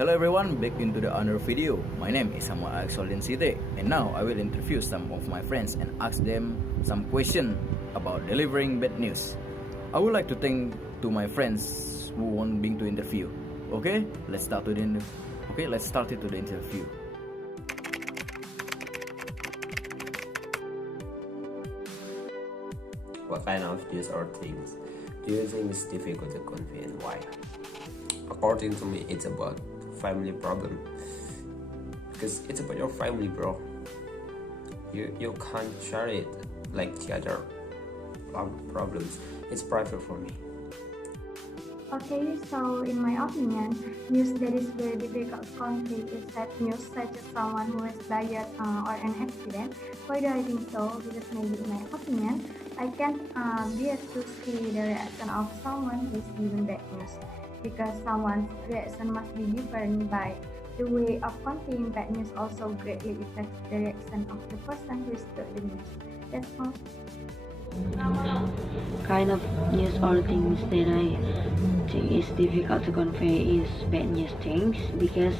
Hello everyone, back into the another video. My name is Holden Sihite, and now I will interview some of my friends and ask them some question about delivering bad news. I would like to thank to my friends who want being to interview. Okay, let's start to the interview. What kind of news or things do you think is difficult to convey and why? According to me, it's about family problem, because it's about your family, bro. You can't share it like the other problems. It's private for me. Okay, so in my opinion, news that is very difficult to convey is sad news, such as someone who has died or an accident. Why do I think so? Because maybe in my opinion, I can't bear to see the reaction of someone who is given bad news, because someone's reaction must be different by the way of conveying bad news also greatly affects the reaction of the person who is told the news. That's all. Kind of news or things that I think is difficult to convey is bad news things, because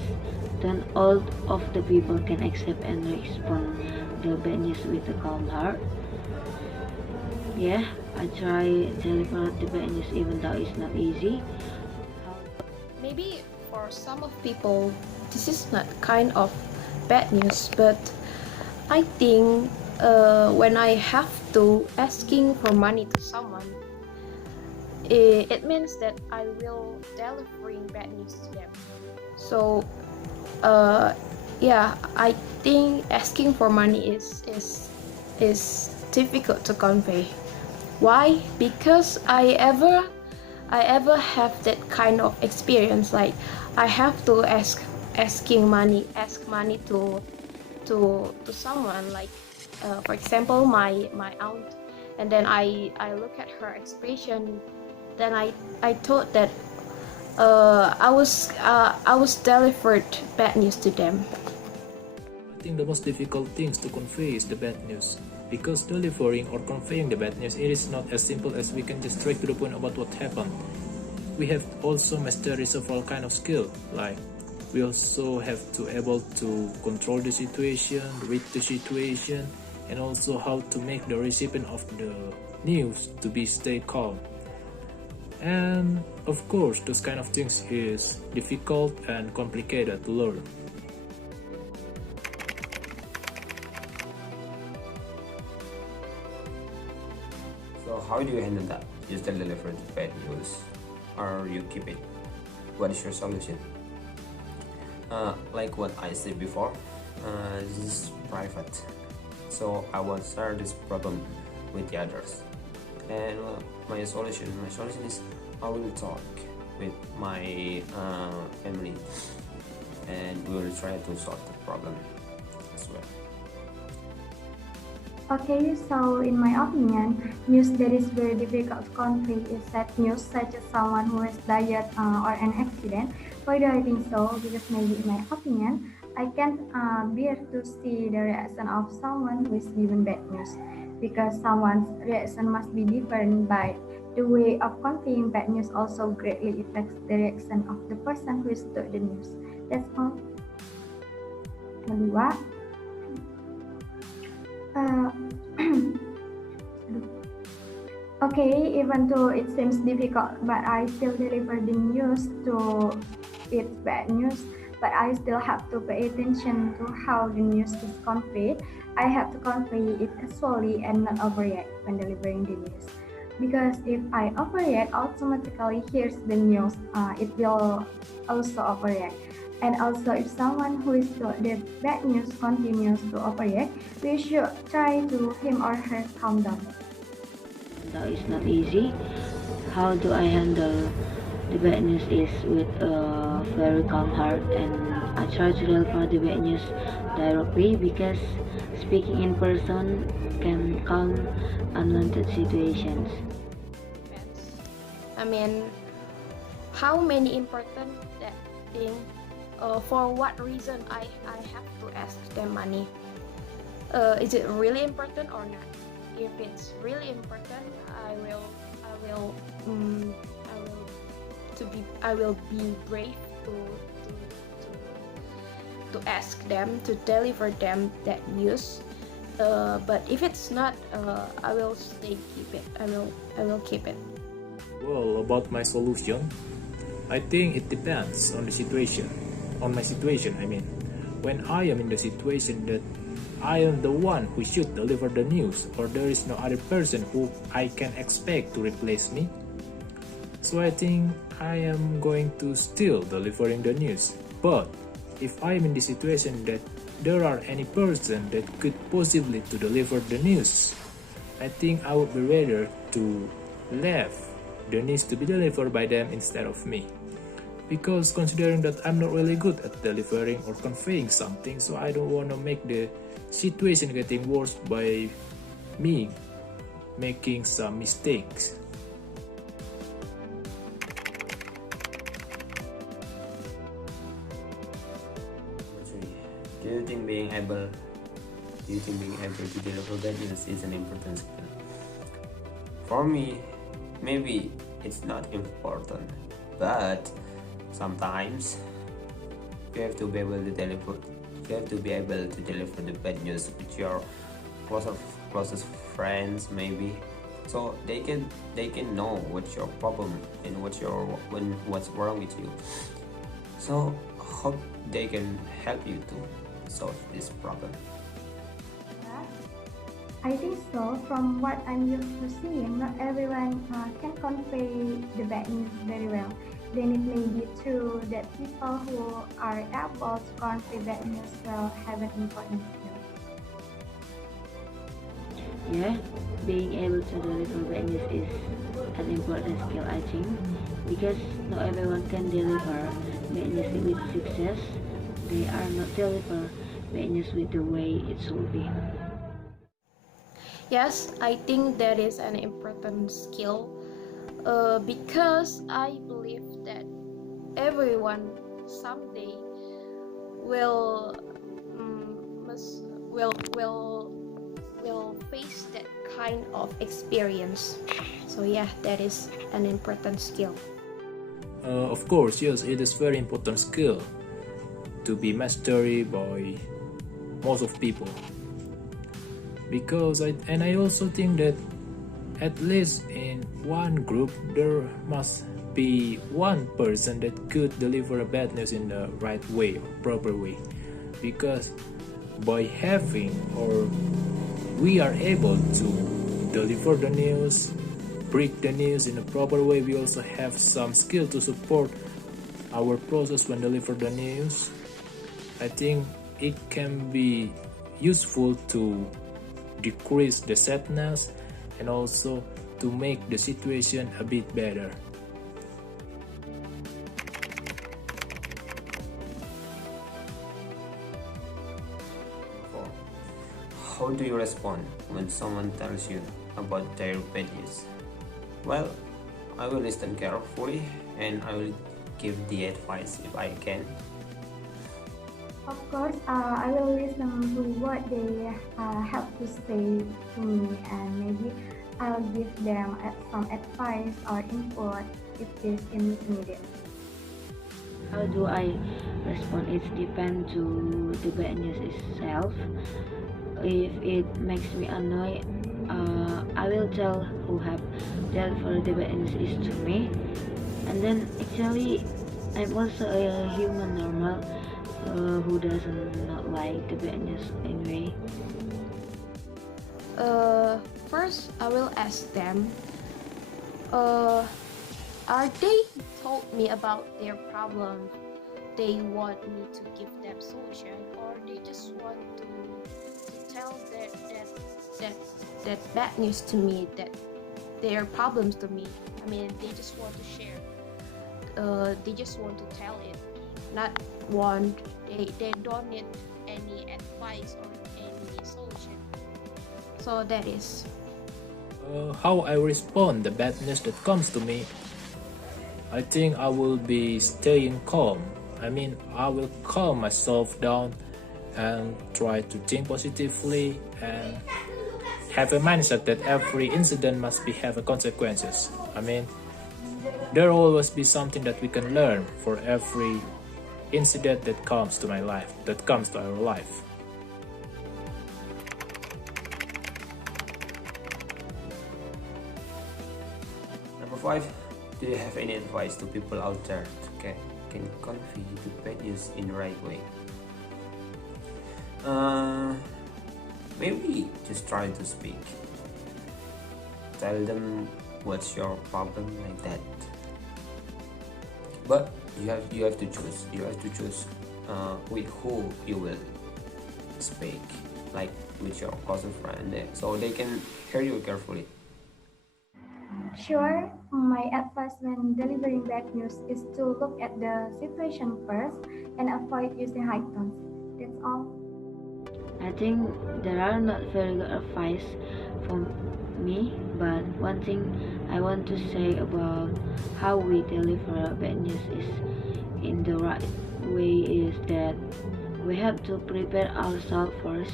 then all of the people can accept and respond the bad news with a calm heart. Yeah, I try to deliver the bad news even though it's not easy. Maybe for some of people this is not kind of bad news, but I think when I have to asking for money to someone, it means that I will delivering bad news to them. So yeah, I think asking for money is difficult to convey. Why? Because I ever have that kind of experience, like I have to ask money to someone, like for example my aunt, and then I look at her expression, then I thought that I was delivered bad news to them. I think the most difficult things to convey is the bad news, because delivering or conveying the bad news, it is not as simple as we can just straight to the point about what happened. We have also mastered several kind of skill, like we also have to able to control the situation, read the situation, and also how to make the recipient of the news to be stay calm. And of course, those kind of things is difficult and complicated to learn. So how do you handle that? You still deliver the bad news, or you keep it? What is your solution? Like what I said before, this is private, so I won't share this problem with the others. And my solution is I will talk with my family, and we will try to solve the problem as well. Okay, so in my opinion, news that is very difficult to convey is sad news, such as someone who has died or an accident. Why do I think so? Because maybe in my opinion, I can't bear to see the reaction of someone who is given bad news, because someone's reaction must be different by the way of conveying bad news also greatly affects the reaction of the person who is told the news. That's all. Kedua, okay, even though it seems difficult, but I still deliver the news to it's bad news, but I still have to pay attention to how the news is conveyed. I have to convey it casually and not overreact when delivering the news, because if I overreact, automatically hears the news, it will also overreact. And also, if someone who is told that bad news continues to overreact, we should try to him or her calm down. Though it's not easy, how do I handle the bad news is with a very calm heart, and I try to deliver the bad news directly, because speaking in person can calm unwanted situations. I mean, how many important that thing, for what reason I have to ask them money? Is it really important or not? If it's really important, I will be brave to to ask them to deliver them that news. But if it's not, I will keep it. I will keep it. Well, about my solution, I think it depends on the situation. On my situation, I mean. When I am in the situation that I am the one who should deliver the news, or there is no other person who I can expect to replace me, so I think I am going to still delivering the news. But if I am in the situation that there are any person that could possibly to deliver the news, I think I would be rather to leave the news to be delivered by them instead of me. Because considering that I'm not really good at delivering or conveying something, so I don't want to make the situation getting worse by me making some mistakes. Do you think being able to deliver bad news is an important skill? For me, maybe it's not important, but sometimes you have to be able to deliver. You have to be able to deliver the bad news with your closest friends, maybe, so they can know what's your problem and what's wrong with you. So hope they can help you to solve this problem. I think so. From what I'm used to seeing, not everyone can convey the bad news very well. Then it may be true that people who are able to convey bad news will have an important skill. Yeah, being able to deliver bad news is an important skill, I think, because not everyone can deliver bad news with success. They are not deliver bad news with the way it should be. Yes, I think that is an important skill, because I believe that everyone someday will will face that kind of experience. So yeah, that is an important skill. Of course, yes, it is very important skill to be mastery by most of people. Because I also think that at least in one group there must be one person that could deliver a bad news in the right way or proper way. Because by having or we are able to deliver the news, break the news in a proper way, we also have some skill to support our process when deliver the news. I think it can be useful to decrease the sadness and also to make the situation a bit better. How do you respond when someone tells you about their bad news? Well, I will listen carefully and I will give the advice if I can. Of course, I will listen to what they have to say to me, and maybe I'll give them some advice or input if this is needed. How do I respond? It depends to the bad news itself. If it makes me annoyed, I will tell who have delivered the bad news is to me. And then actually, I'm also a human normal who doesn't not like the bad news anyway. First, I will ask them, are they told me about their problem? They want me to give them solution, or they just want to tell that bad news to me, that their problems to me. I mean, they just want to share. They just want to tell it, not want. They don't need any advice or any solution. So that is. How I respond the bad news that comes to me, I think I will be staying calm. I mean, I will calm myself down and try to think positively and have a mindset that every incident must have a consequences. I mean, there will always be something that we can learn for every incident that comes to my life, that comes to our life. Number 5, do you have any advice to people out there to can convey the bad news in the right way? Maybe just try to speak. Tell them what's your problem, like that. But you have to choose. You have to choose with who you will speak, like with your close friend, so they can hear you carefully. Sure, my advice when delivering bad news is to look at the situation first and avoid using high tones. That's all. I think there are not very good advice from me, but one thing I want to say about how we deliver bad news is in the right way is that we have to prepare ourselves first,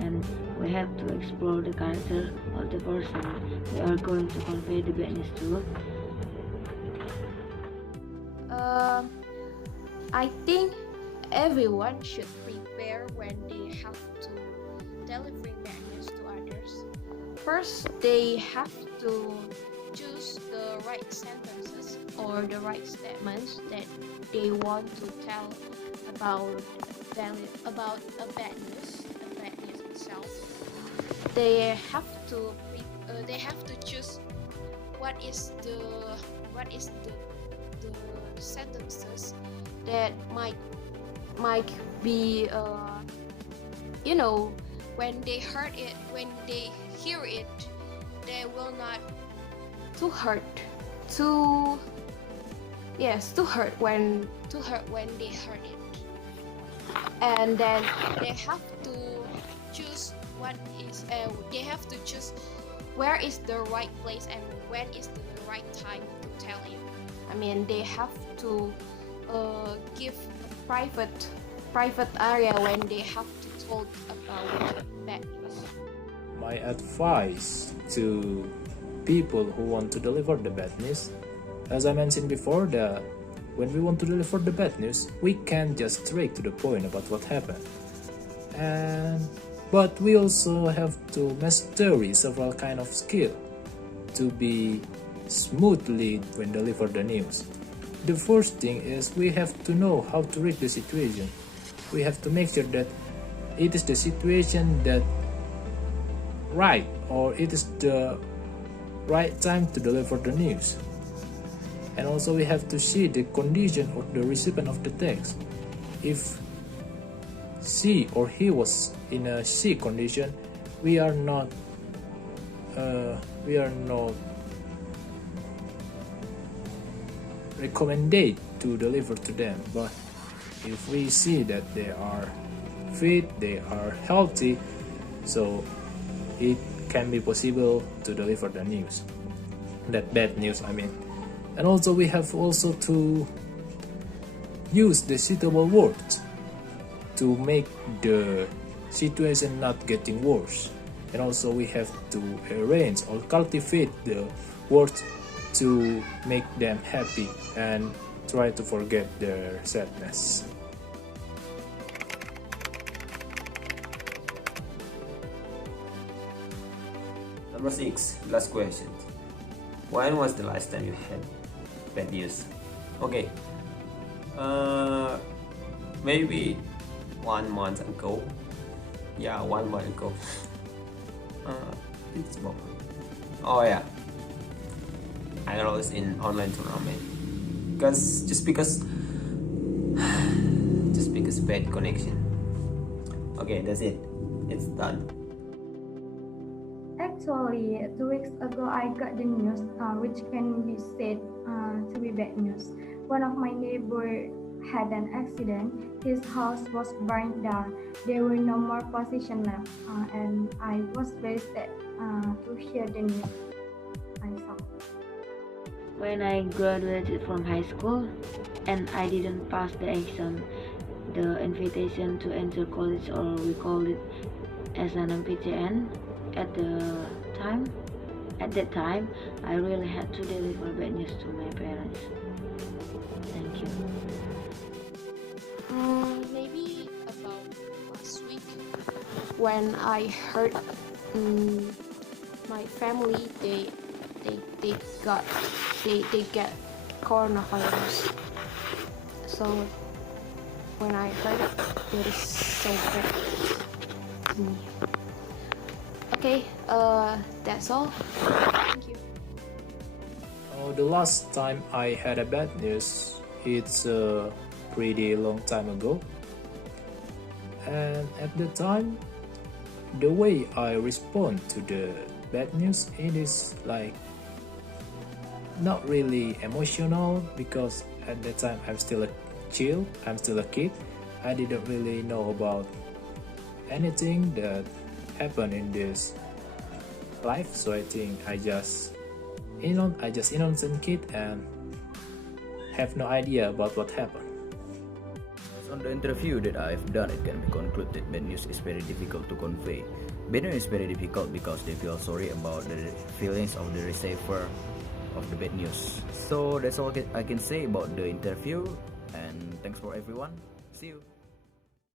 and we have to explore the character of the person we are going to convey the bad news to. I think everyone should prepare when they have to deliver bad news to others. First, they have to choose the right sentences or the right statements that they want to tell about a bad news itself. They have to choose what is the sentences that might be when they hear it, they will not too hurt when they heard it. And then they have to choose where is the right place and when is the right time to tell it. I mean, they have to give a private area when they have to talk about bad news. My advice to people who want to deliver the bad news, as I mentioned before, that when we want to deliver the bad news, we can just straight to the point about what happened. But we also have to master several kind of skill to be smoothly when deliver the news. The first thing is we have to know how to read the situation. We have to make sure that it is the situation that right, or it is the right time to deliver the news. And also we have to see the condition of the recipient of the text. If she or he was in a sick condition, we are not recommended to deliver to them. But if we see that they are fit, they are healthy, so it can be possible to deliver the news, that bad news I mean. And also we have also to use the suitable words to make the situation not getting worse. And also we have to arrange or cultivate the words to make them happy and try to forget their sadness. Number 6, last question. When was the last time you had bad news? Okay, maybe 1 month ago. Yeah, 1 month ago. It's about. Oh yeah, I lost in online tournament just because bad connection. Okay, that's it. It's done. Actually, 2 weeks ago, I got the news, which can be said to be bad news. One of my neighbors had an accident. His house was burned down. There were no more possessions left, and I was very sad to hear the news I saw. When I graduated from high school and I didn't pass the exam, the invitation to enter college, or we call it as an MPTN, at that time, I really had to deliver bad news to my parents. Thank you. Maybe about last week when I heard my family they get coronavirus. So when I heard it, it is so bad to me. Okay, that's all. Thank you. The last time I had a bad news, it's a pretty long time ago. And at the time, the way I respond to the bad news, it is like not really emotional, because at that time I'm still a kid. I didn't really know about anything that happened in this life, so I think I just innocent kid and have no idea about what happened. On the interview that I've done, it can be concluded that bad news is very difficult to convey. Bad news is very difficult because they feel sorry about the feelings of the receiver of the bad news. So that's all I can say about the interview, and thanks for everyone. See you.